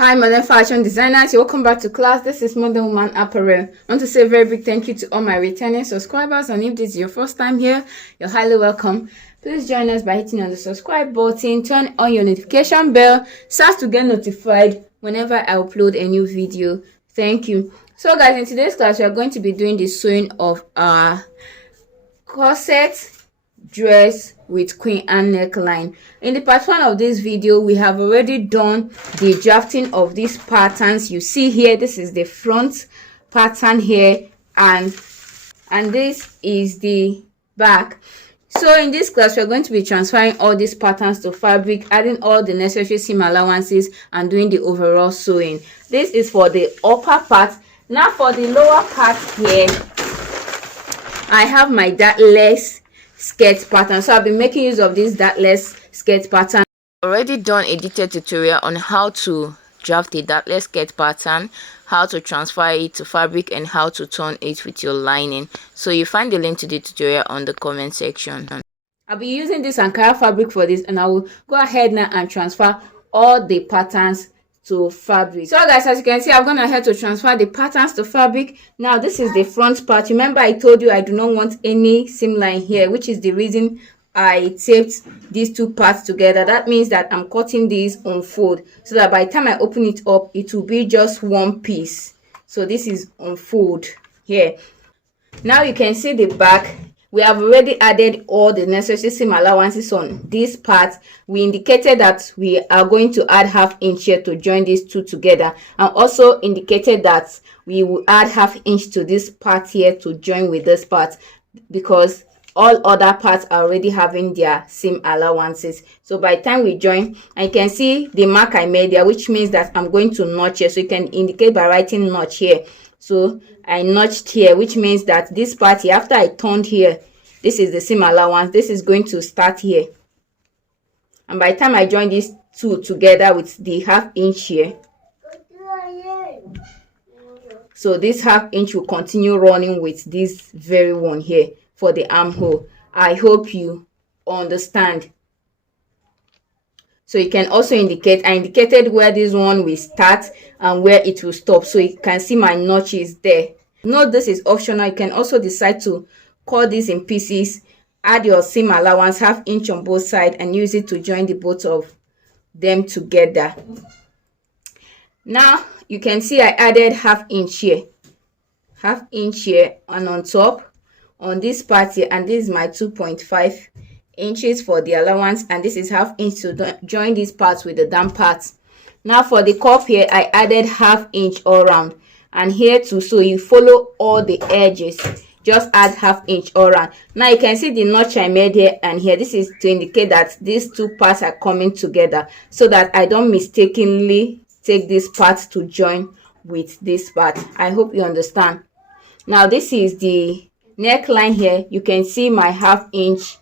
Hi modern fashion designers, welcome back to class. This is Modern Woman Apparel. I want to say a very big thank you to all my returning subscribers, and if this is your first time here, you're highly welcome. Please join us by hitting on the subscribe button, turn on your notification bell so as to get notified whenever I upload a new video. Thank you. So guys, in today's class we are going to be doing the sewing of our corset dress with Queen Anne neckline. In the part 1 of this video, we have already done the drafting of these patterns. You see here, this is the front pattern here, and this is the back. So in this class, we're going to be transferring all these patterns to fabric, adding all the necessary seam allowances, and doing the overall sewing. This is for the upper part. Now for the lower part here, I have my dartless skirt pattern. So I'll be making use of this dartless skirt pattern. Already done a detailed tutorial on how to draft a dartless skirt pattern, how to transfer it to fabric, and how to turn it with your lining. So you find the link to the tutorial on the comment section. I'll be using this Ankara fabric for this, and I will go ahead now and transfer all the patterns to fabric. So guys, as you can see, I've gone ahead to transfer the patterns to fabric. Now this is the front part. Remember I told you I do not want any seam line here, which is the reason I taped these two parts together. That means that I'm cutting these on fold, so that by the time I open it up, it will be just one piece. So this is on fold here. Now you can see the back. We have already added all the necessary seam allowances on this part. We indicated that we are going to add ½ inch here to join these two together, and also indicated that we will add ½ inch to this part here to join with this part, because all other parts are already having their seam allowances. So by the time we join, I can see the mark I made there, which means that I'm going to notch here. So you can indicate by writing notch here. So I notched here, which means that this part here, after I turned here, this is the seam allowance. This is going to start here, and by the time I join these two together with the ½ inch here, so this ½ inch will continue running with this very one here for the armhole. I hope you understand. So you can also indicate, I indicated where this one will start and where it will stop, so you can see my notches there. Note this is optional. You can also decide to cut this in pieces, add your seam allowance ½ inch on both sides, and use it to join the both of them together. Now you can see I added ½ inch here, ½ inch here, and on top on this part here, and this is my 2.5 inches for the allowance, and this is ½ inch to join these parts with the down parts. Now for the cuff here, I added ½ inch all around, and here too. So you follow all the edges, just add ½ inch all around. Now you can see the notch I made here and here. This is to indicate that these two parts are coming together, so that I don't mistakenly take this part to join with this part. I hope you understand. Now this is the neckline here. You can see my ½ inch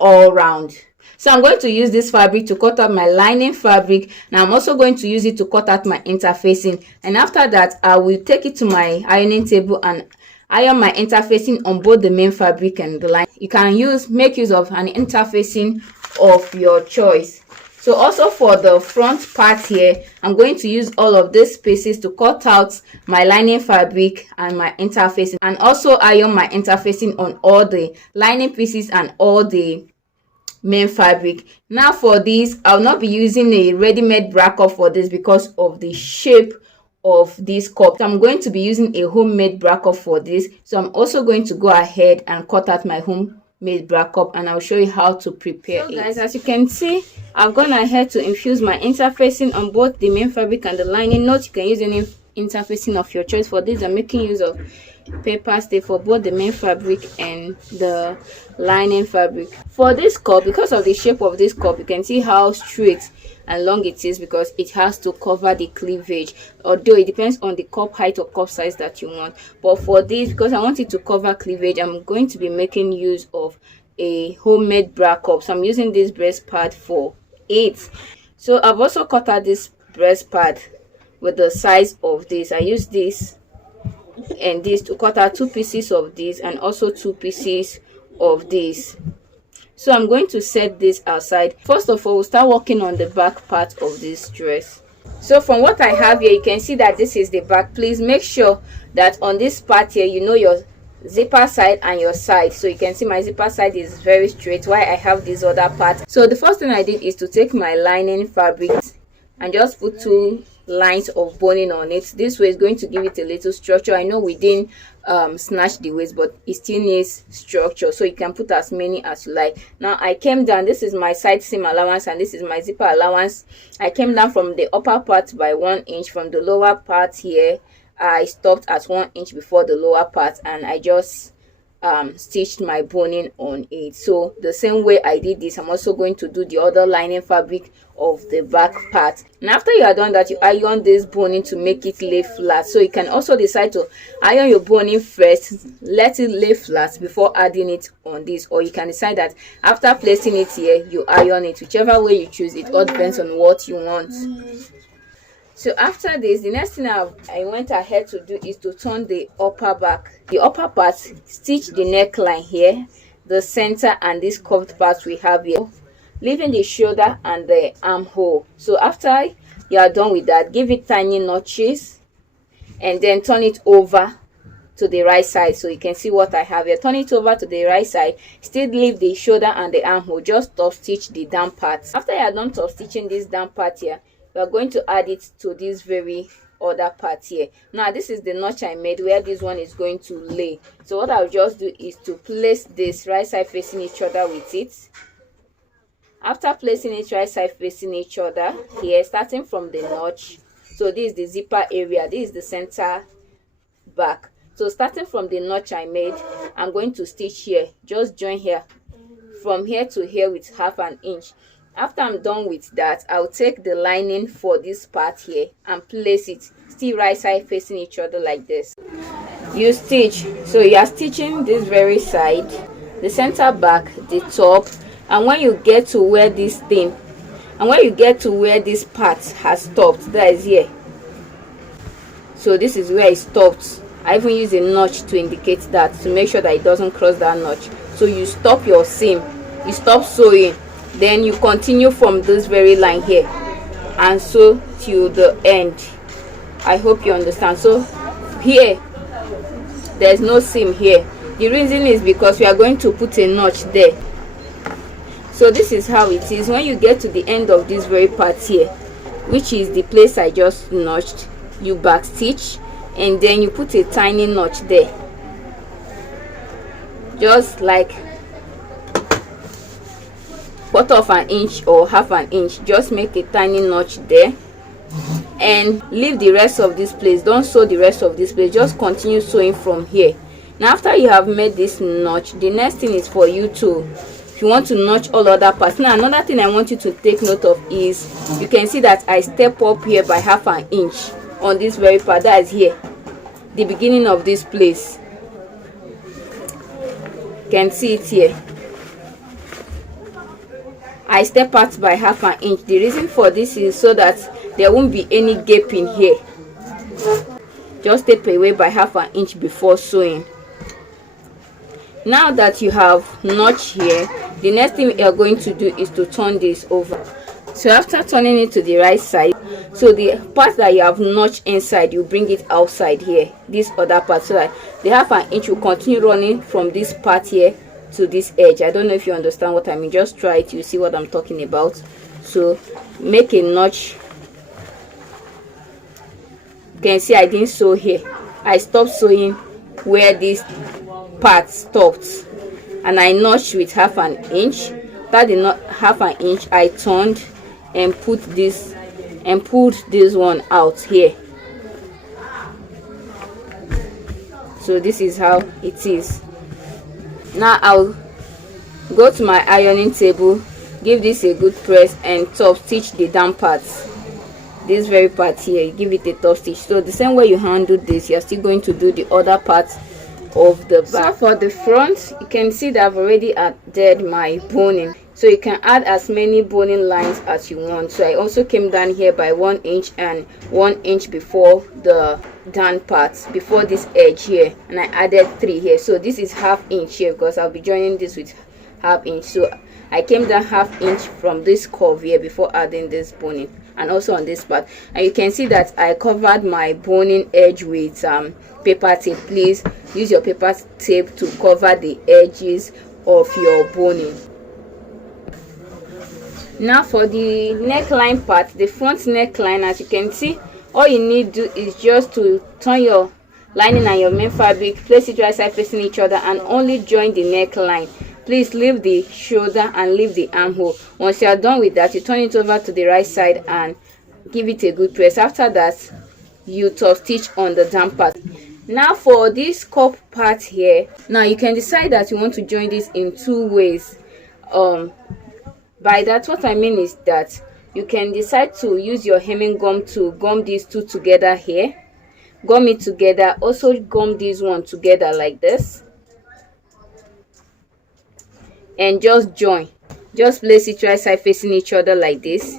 all round. So I'm going to use this fabric to cut out my lining fabric. Now I'm also going to use it to cut out my interfacing, and after that I will take it to my ironing table and iron my interfacing on both the main fabric and the line. You can make use of an interfacing of your choice. So also for the front part here, I'm going to use all of these pieces to cut out my lining fabric and my interfacing, and also iron my interfacing on all the lining pieces and all the main fabric. Now for this, I'll not be using a ready-made bra cup for this because of the shape of this cup. So I'm going to be using a homemade bra cup for this. So I'm also going to go ahead and cut out my homemade bra cup, and I'll show you how to prepare it. Guys, as you can see, I've gone ahead to infuse my interfacing on both the main fabric and the lining. Note you can use any interfacing of your choice. For this I'm making use of paper stay for both the main fabric and the lining fabric. For this cup, because of the shape of this cup, you can see how straight and long it is, because it has to cover the cleavage, although it depends on the cup height or cup size that you want. But for this, because I want it to cover cleavage, I'm going to be making use of a homemade bra cup. So I'm using this breast pad for it. So I've also cut out this breast pad with the size of this. I use this and this to cut out 2 pieces of this and also 2 pieces of this. So I'm going to set this aside. First of all, we'll start working on the back part of this dress. So from what I have here, you can see that this is the back. Please make sure that on this part here, you know your zipper side and your side. So you can see my zipper side is very straight, while I have this other part. So the first thing I did is to take my lining fabric and just put 2 lines of boning on it. This way is going to give it a little structure. I know we didn't snatch the waist, but it still needs structure, so you can put as many as you like. Now I came down, this is my side seam allowance and this is my zipper allowance. I came down from the upper part by 1 inch. From the lower part here, I stopped at 1 inch before the lower part, and I just stitched my boning on it. So the same way I did this, I'm also going to do the other lining fabric of the back part. And after you are done that, you iron this boning to make it lay flat. So you can also decide to iron your boning first, let it lay flat before adding it on this, or you can decide that after placing it here, you iron it. Whichever way you choose, it all depends on what you want. So after this, the next thing I went ahead to do is to turn the upper back. The upper part, stitch the neckline here, the center, and this curved part we have here, leaving the shoulder and the armhole. So after you are done with that, give it tiny notches and then turn it over to the right side. So you can see what I have here. Turn it over to the right side, still leave the shoulder and the armhole, just top stitch the down part. After you are done top stitching this down part here, we are going to add it to this very other part here. Now this is the notch I made where this one is going to lay. So what I'll just do is to place this right side facing each other with it. After placing it right side facing each other here, starting from the notch, so this is the zipper area, this is the center back. So starting from the notch I made, I'm going to stitch here, just join here from here to here with 1/2 inch. After I'm done with that, I'll take the lining for this part here and place it still right side facing each other like this. You stitch, so you are stitching this very side, the center back, the top, and when you get to where this thing, and when you get to where this part has stopped, that is here. So this is where it stopped. I even use a notch to indicate that, to make sure that it doesn't cross that notch. So you stop your seam, you stop sewing, then you continue from this very line here and sew till the end. I hope you understand. So here there's no seam here. The reason is because we are going to put a notch there. So this is how it is. When you get to the end of this very part here, which is the place I just notched, you back stitch and then you put a tiny notch there, just like 1/4 inch or 1/2 inch. Just make a tiny notch there and leave the rest of this place. Don't sew the rest of this place, just continue sewing from here. Now after you have made this notch, the next thing is for you to, if you want to notch all other parts. Now another thing I want you to take note of is, you can see that I step up here by 1/2 inch on this very part, that is here, the beginning of this place. You can see it here. I step out by 1/2 inch. The reason for this is so that there won't be any gap in here. Just step away by 1/2 inch before sewing. Now that you have notch here, the next thing you are going to do is to turn this over. So after turning it to the right side, so the part that you have notched inside, you bring it outside here, this other part, so that the 1/2 inch will continue running from this part here to this edge. I don't know if you understand what I mean. Just try it, you see what I'm talking about. So make a notch. You can see I didn't sew here. I stopped sewing where this part stopped and I notched with 1/2 inch. That the 1/2 inch I turned and put this and pulled this one out here. So this is how it is. Now I'll go to my ironing table, give this a good press and top stitch the down parts. This very part here, you give it a top stitch. So the same way you handle this, you're still going to do the other parts of the back. So for the front, you can see that I've already added my boning. So you can add as many boning lines as you want. So I also came down here by 1 inch and 1 inch before the down parts, before this edge here, and I added 3 here. So this is 1/2 inch here because I'll be joining this with 1/2 inch. So I came down 1/2 inch from this curve here before adding this boning. and also on this part. And you can see that I covered my boning edge with paper tape. Please use your paper tape to cover the edges of your boning. Now for the neckline part, the front neckline, as you can see, all you need to do is just to turn your lining and your main fabric, place it right side facing each other, and only join the neckline. Please leave the shoulder and leave the armhole. Once you are done with that, you turn it over to the right side and give it a good press. After that, you top stitch on the down part. Now for this cup part here, now you can decide that you want to join this in two ways. By that, what I mean is that you can decide to use your hemming gum to gum these two together here, gum it together, also gum this one together like this, and just join. Just place it right side facing each other like this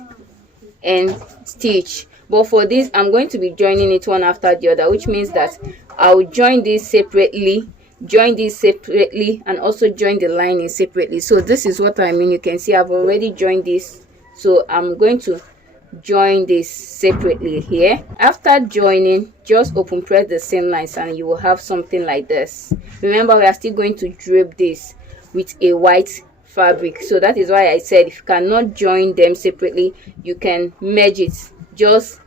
and stitch. But for this, I'm going to be joining it one after the other, which means that I'll join this separately, join this separately, and also join the lining separately. So this is what I mean. You can see I've already joined this, so I'm going to join this separately here. After joining, just open press the seam lines and you will have something like this. Remember, we are still going to drape this with a white fabric, so that is why I said if you cannot join them separately, you can merge it. Just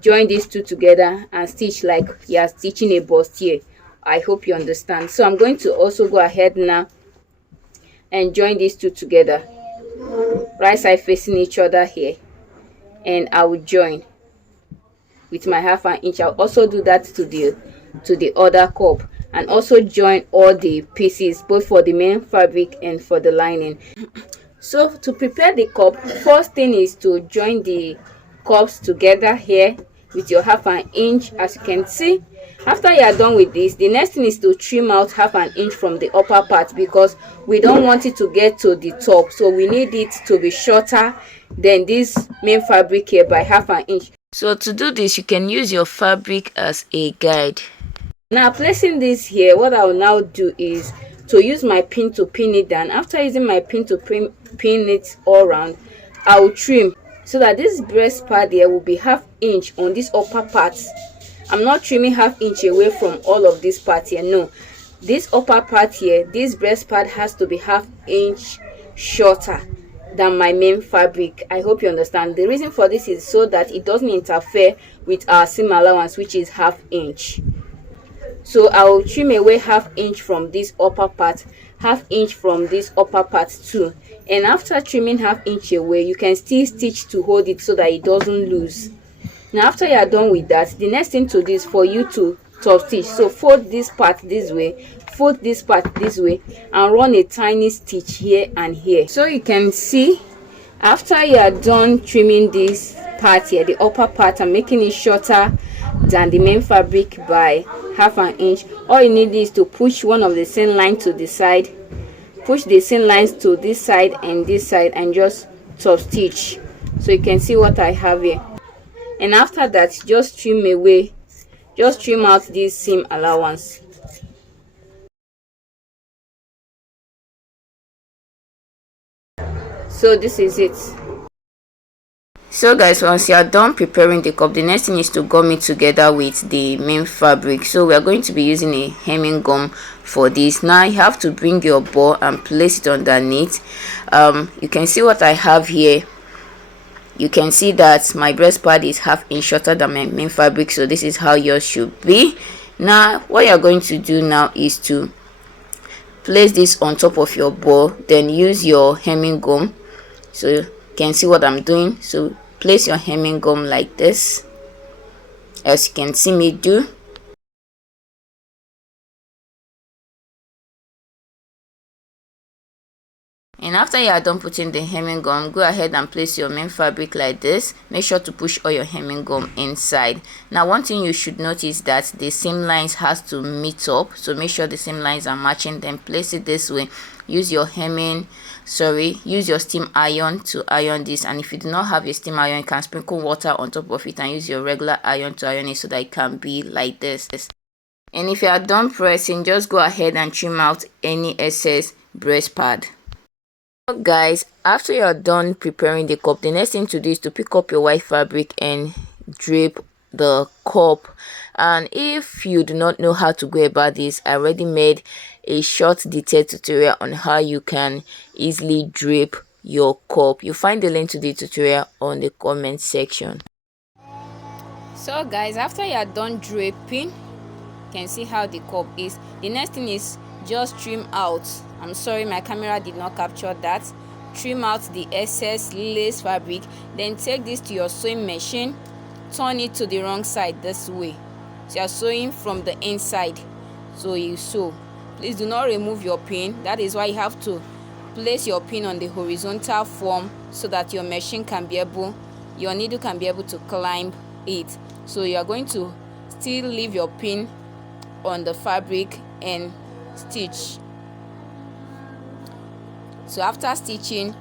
join these two together and stitch like you are stitching a bustier. I hope you understand. So I'm going to also go ahead now and join these two together, right side facing each other here, and I will join with my 1/2 inch. I'll also do that to the other cup, and also join all the pieces, both for the main fabric and for the lining. So to prepare the cup, first thing is to join the cups together here with your 1/2 inch. As you can see, after you are done with this, the next thing is to trim out 1/2 inch from the upper part, because we don't want it to get to the top, so we need it to be shorter than this main fabric here by 1/2 inch. So to do this, you can use your fabric as a guide. Now placing this here, what I will now do is to use my pin to pin it down. After using my pin to pin it all around, I will trim so that this breast part there will be 1/2 inch on this upper part. I'm not trimming 1/2 inch away from all of this part here, no. This upper part here, this breast part has to be 1/2 inch shorter than my main fabric. I hope you understand. The reason for this is so that it doesn't interfere with our seam allowance, which is 1/2 inch. So I will trim away 1/2 inch from this upper part, 1/2 inch from this upper part too. And after trimming 1/2 inch away, you can still stitch to hold it so that it doesn't lose. Now after you are done with that, the next thing to do is for you to top stitch. So fold this part this way, fold this part this way, and run a tiny stitch here and here. So you can see, after you are done trimming this part here, the upper part, and making it shorter than the main fabric by 1/2 inch, all you need is to push one of the seam lines to the side, push the seam lines to this side and this side, and just top stitch. So you can see what I have here. And after that, just trim away, just trim out this seam allowance. So this is it. So guys, once you are done preparing the cup, the next thing is to gum it together with the main fabric. So we are going to be using a hemming gum for this. Now you have to bring your ball and place it underneath. You can see what I have here. You can see that my breast part is 1/2 inch shorter than my main fabric, so this is how yours should be. Now what you're going to do now is to place this on top of your ball, then use your hemming gum. So you can see what I'm doing. So place your hemming gum like this, as you can see me do. And after you are done putting the hemming gum, go ahead and place your main fabric like this. Make sure to push all your hemming gum inside. Now one thing you should notice that the seam lines has to meet up, so make sure the seam lines are matching. Then place it this way. Use your use your steam iron to iron this, and if you do not have a steam iron, you can sprinkle water on top of it and use your regular iron to iron it so that it can be like this. And if you are done pressing, just go ahead and trim out any excess breast pad. Guys, after you're done preparing the cup, the next thing to do is to pick up your white fabric and drape the cup. And if you do not know how to go about this, I already made a short detailed tutorial on how you can easily drape your cup. You find the link to the tutorial on the comment section. So guys, after you are done draping, you can see how the cup is. The next thing is just trim out. I'm sorry, my camera did not capture that. Trim out the excess lace fabric, then take this to your sewing machine, turn it to the wrong side this way. So you're sewing from the inside, so you sew. Please do not remove your pin. That is why you have to place your pin on the horizontal form so that your machine can be able, your needle can be able to climb it. So you are going to still leave your pin on the fabric and stitch. So after stitching,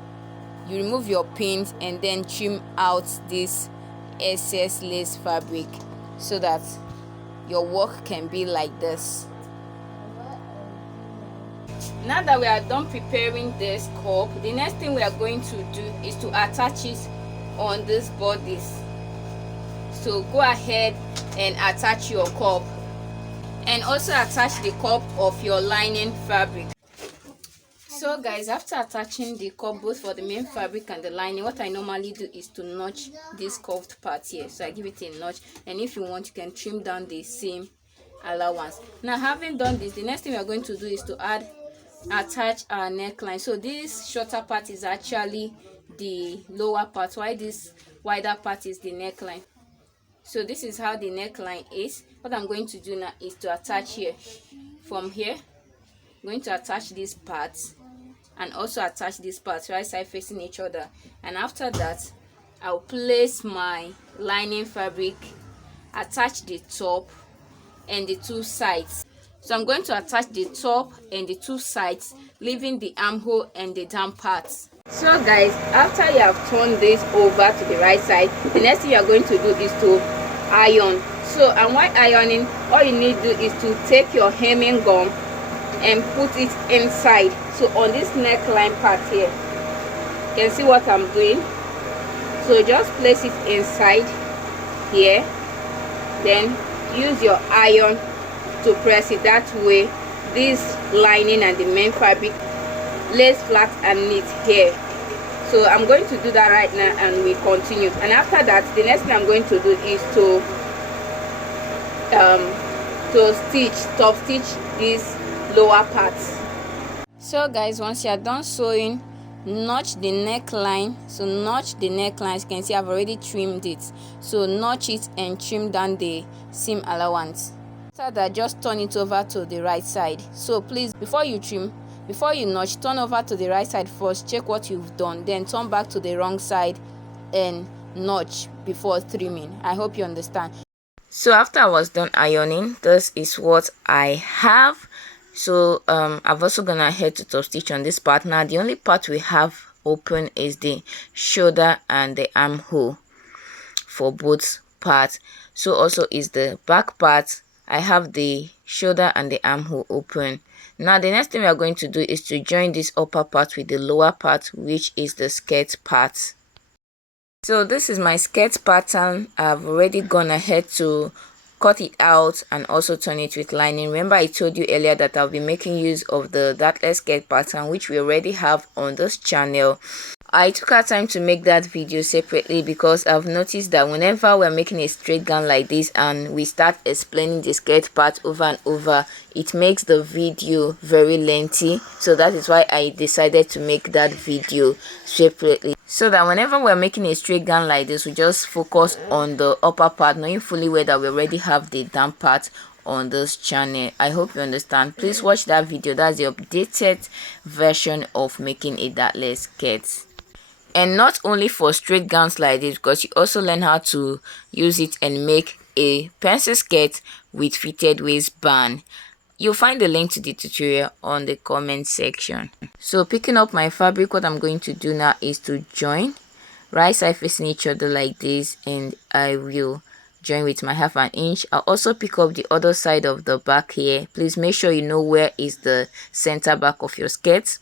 you remove your pins and then trim out this excess lace fabric so that your work can be like this. Now that we are done preparing this cup, the next thing we are going to do is to attach it on these bodies. So go ahead and attach your cup, and also attach the cup of your lining fabric. So guys, after attaching the cup both for the main fabric and the lining, what I normally do is to notch this curved part here. So I give it a notch, and if you want, you can trim down the seam allowance. Now having done this, the next thing we are going to do is to attach our neckline. So this shorter part is actually the lower part, while this wider part is the neckline. So this is how the neckline is. What I'm going to do now is to attach here. From here, I'm going to attach this part and also attach this part, right side facing each other. And after that, I'll place my lining fabric, attach the top and the two sides. So I'm going to attach the top and the two sides, leaving the armhole and the down parts. So guys, after you have turned this over to the right side, the next thing you are going to do is to iron. So, and while ironing, all you need to do is to take your hemming gum and put it inside. So on this neckline part here, you can see what I'm doing. So just place it inside here, then use your iron to press it. That way this lining and the main fabric lays flat and neat here. So I'm going to do that right now and we continue. And after that, the next thing I'm going to do is to top stitch these lower parts. So guys, once you are done sewing, notch the neckline. So notch the neckline. As you can see, I've already trimmed it. So notch it and trim down the seam allowance. After that, just turn it over to the right side. So please, before you notch, turn over to the right side first, check what you've done, then turn back to the wrong side and notch before trimming. I hope you understand. So after I was done ironing, this is what I have. So I've also gonna head to top stitch on this part. Now the only part we have open is the shoulder and the armhole for both parts. So also is the back part. I have the shoulder and the armhole open. Now the next thing we are going to do is to join this upper part with the lower part, which is the skirt part. So this is my skirt pattern. I've already gone ahead to cut it out and also turn it with lining. Remember I told you earlier that I'll be making use of the dartless skirt pattern, which we already have on this channel. I took our time to make that video separately because I've noticed that whenever we're making a straight gown like this and we start explaining the skirt part over and over, it makes the video very lengthy. So that is why I decided to make that video separately, so that whenever we're making a straight gown like this, we just focus on the upper part, knowing fully well that we already have the down part on this channel. I hope you understand. Please watch that video. That's the updated version of making a dartless skirt. And not only for straight gowns like this, because you also learn how to use it and make a pencil skirt with fitted waistband. You'll find the link to the tutorial on the comment section. So picking up my fabric, what I'm going to do now is to join right side facing each other like this, and I will join with my 1/2 inch. I'll also pick up the other side of the back here. Please make sure you know where is the center back of your skirt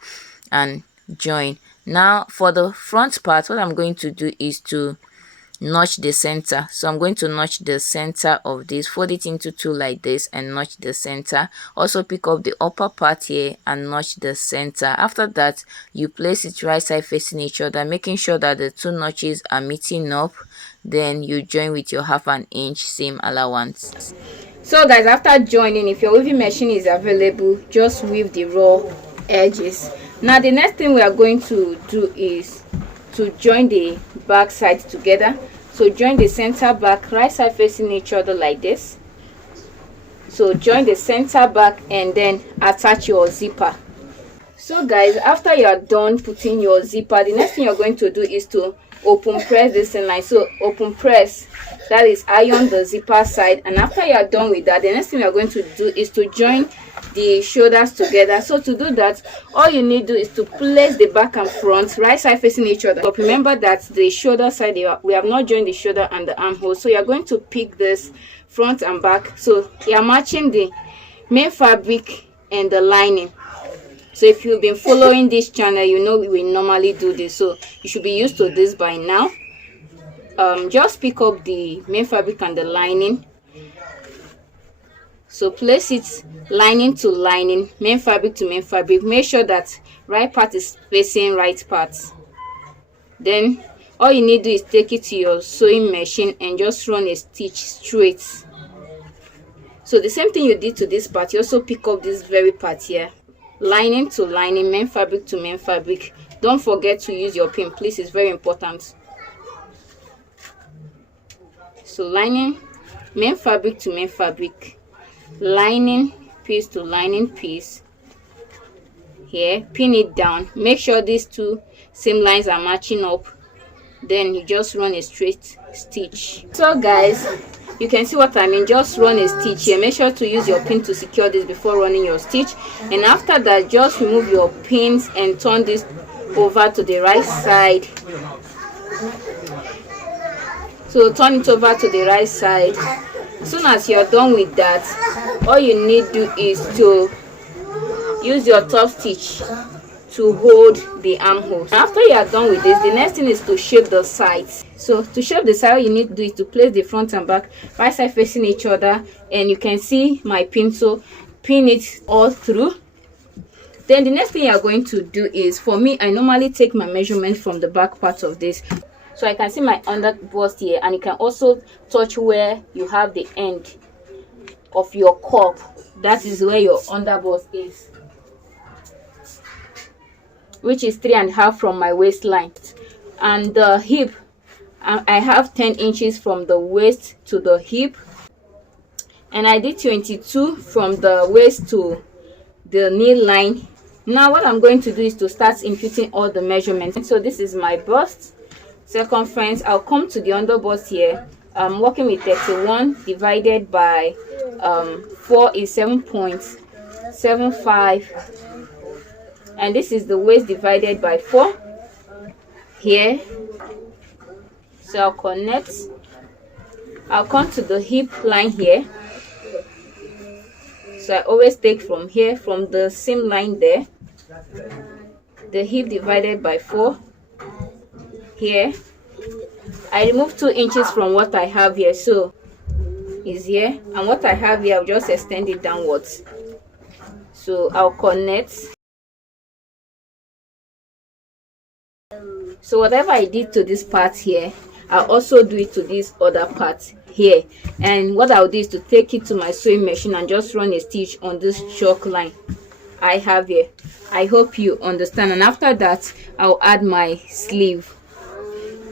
and join. Now for the front part, what I'm going to do is to notch the center. So I'm going to notch the center of this, fold it into two like this and notch the center. Also pick up the upper part here and notch the center. After that, you place it right side facing each other, making sure that the two notches are meeting up. Then you join with your 1/2 inch seam allowance. So guys, after joining, if your weaving machine is available, just weave the raw edges. Now the next thing we are going to do is to join the back side together. So join the center back right side facing each other like this. So join the center back and then attach your zipper. So guys, after you are done putting your zipper, the next thing you're going to do is to open press this inline. So open press, that is iron the zipper side, and after you are done with that, the next thing you're going to do is to join the shoulders together. So to do that, all you need to do is to place the back and front right side facing each other. But remember that the shoulder side, we have not joined the shoulder and the armhole, so you're going to pick this front and back. So you're matching the main fabric and the lining. So if you've been following this channel, you know we normally do this, so you should be used to this by now. Just pick up the main fabric and the lining. So place it lining to lining, main fabric to main fabric. Make sure that right part is facing right part. Then all you need to do is take it to your sewing machine and just run a stitch straight. So the same thing you did to this part, you also pick up this very part here, lining to lining, main fabric to main fabric. Don't forget to use your pin, please, it's very important. So lining, main fabric to main fabric, lining piece to lining piece here, pin it down, make sure these two seam lines are matching up, then you just run a straight stitch. So guys, you can see what I mean, just run a stitch here. Make sure to use your pin to secure this before running your stitch, and after that just remove your pins and turn this over to the right side. So turn it over to the right side. As soon as you're done with that, all you need to do is to use your top stitch to hold the armhole. After you are done with this, the next thing is to shape the sides. So to shape the side, all you need to do is to place the front and back right side facing each other, and you can see my pin, so pin it all through. Then the next thing you are going to do is, for me, I normally take my measurement from the back part of this, so I can see my underbust here, and you can also touch where you have the end of your cup. That is where your underbust is, which is 3.5 from my waistline. And the hip, I have 10 inches from the waist to the hip, and I did 22 from the waist to the knee line. Now what I'm going to do is to start imputing all the measurements. So this is my bust circumference. I'll come to the underbust here. I'm working with 31 divided by 4 is 7.75, and this is the waist divided by 4 here. So I'll connect, I'll come to the hip line here. So I always take from here, from the seam line there, the hip divided by 4 here. I remove 2 inches from what I have here, so is here, and what I have here, I'll just extend it downwards. So I'll connect. So whatever I did to this part here, I'll also do it to this other part here. And what I'll do is to take it to my sewing machine and just run a stitch on this chalk line I have here. I hope you understand. And after that, I'll add my sleeve.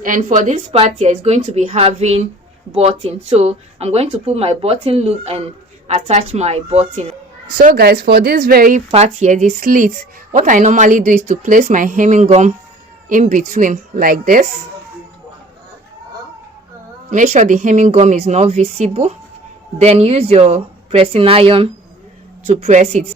And for this part here, it's going to be having button, so I'm going to put my button loop and attach my button. So guys, for this very part here, the slit, what I normally do is to place my hemming gum in between like this. Make sure the hemming gum is not visible, then use your pressing iron to press it.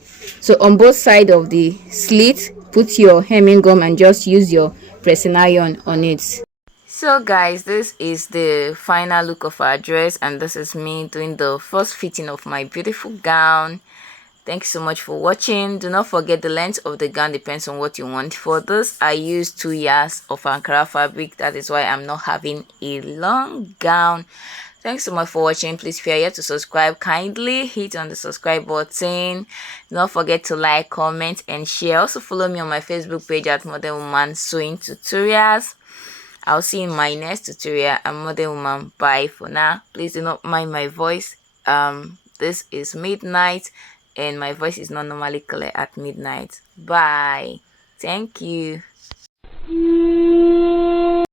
So on both sides of the slit, put your hemming gum and just use your pressing iron on it. So guys, this is the final look of our dress, and this is me doing the first fitting of my beautiful gown. Thank you so much for watching. Do not forget the length of the gown depends on what you want. For this, I used 2 yards of Ankara fabric. That is why I'm not having a long gown. Thanks so much for watching. Please, if you're yet to subscribe, kindly hit on the subscribe button. Do not forget to like, comment, and share. Also follow me on my Facebook page at Modern Woman Sewing Tutorials. I'll see you in my next tutorial. I'm Modern Woman. Bye for now. Please do not mind my voice. This is midnight and my voice is not normally clear at midnight. Bye. Thank you.